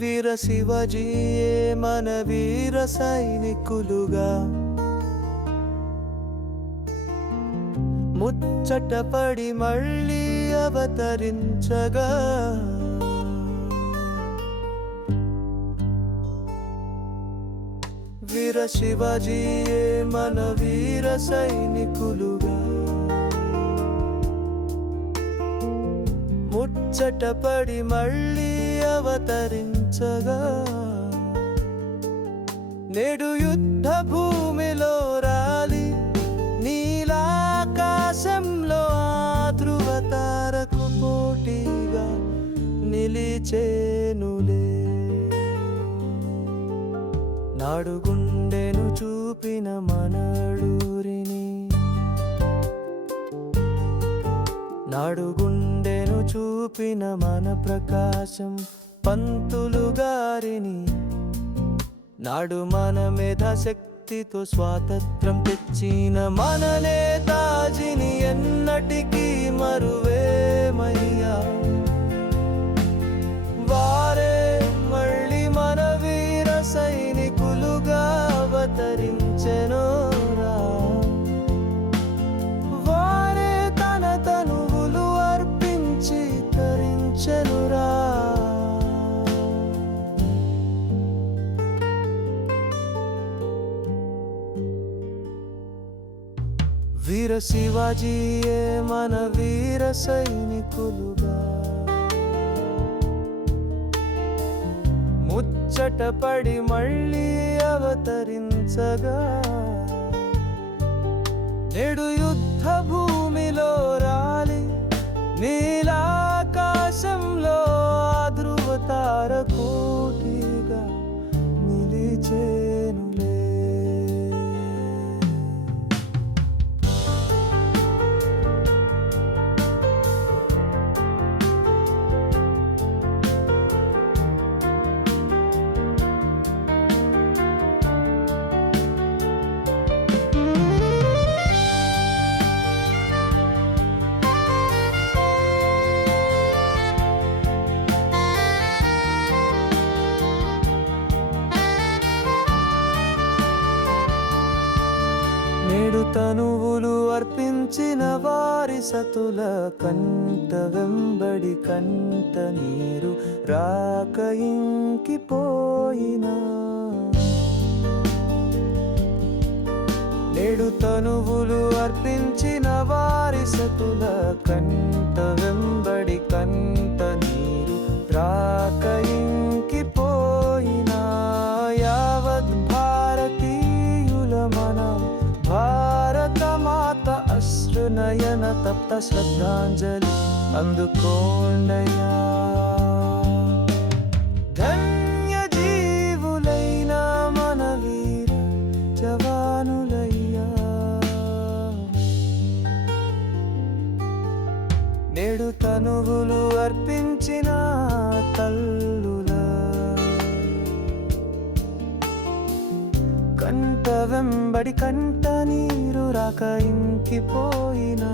వీర శివజీయే మన వీర సైనికులుగా ముచ్చటపడి మళ్ళీ అవతరించగా వీర శివజీయే మన వీర సైనికులుగా ముచ్చటపడి మళ్ళీ అవతరించగా నేడు యుద్ధ భూమిలో రాలి నీలాకాశంలో ఆ ధృవతారకు పోటీగా నిలిచేనులే. నాడు గుండెను చూపిన మనడూరిని, నాడు గుండెను చూపిన మన ప్రకాశం పంతులు గారిని, నాడు మన మేధాశక్తితో స్వాతంత్రం తెచ్చిన మన నేతాజీని ఎన్నటికీ మరువేమయ్యా. వారే మళ్ళీ మన వీర సైనికులుగా అవతరించెనురా. వారే తన తనువులు అర్పించి తరించెనురా. వీర శివాజీయే మన వీర సైనికులుగా ముచ్చటపడి మళ్ళీ అవతరించగా నేడు యుద్ధ భూమిలో రాలి నీలాకాశంలో ఆ ధృవతార కోటిగా నిలిచేనులే. నేడు తనువులు అర్పించిన వారి సతుల కంట వెంబడి కంట నీరు రాక ఇంకిపోయినా, నేడు తనువులు అర్పించిన వారి సతుల కంట వెంబడి కంట నీరు రాక ఇంకిపోయినా, యావత్ భారతీయుల మన భారత మాత అశ్రునయన తప్త శ్రద్ధాంజలి అందుకోండయా. ధన్య జీవులైన మన వీర జవానులయ్యా. నేడు తనువులు అర్పించిన తల్లులా కంట వెంబడి కంట నీరు రాక ఇంకిపోయినా,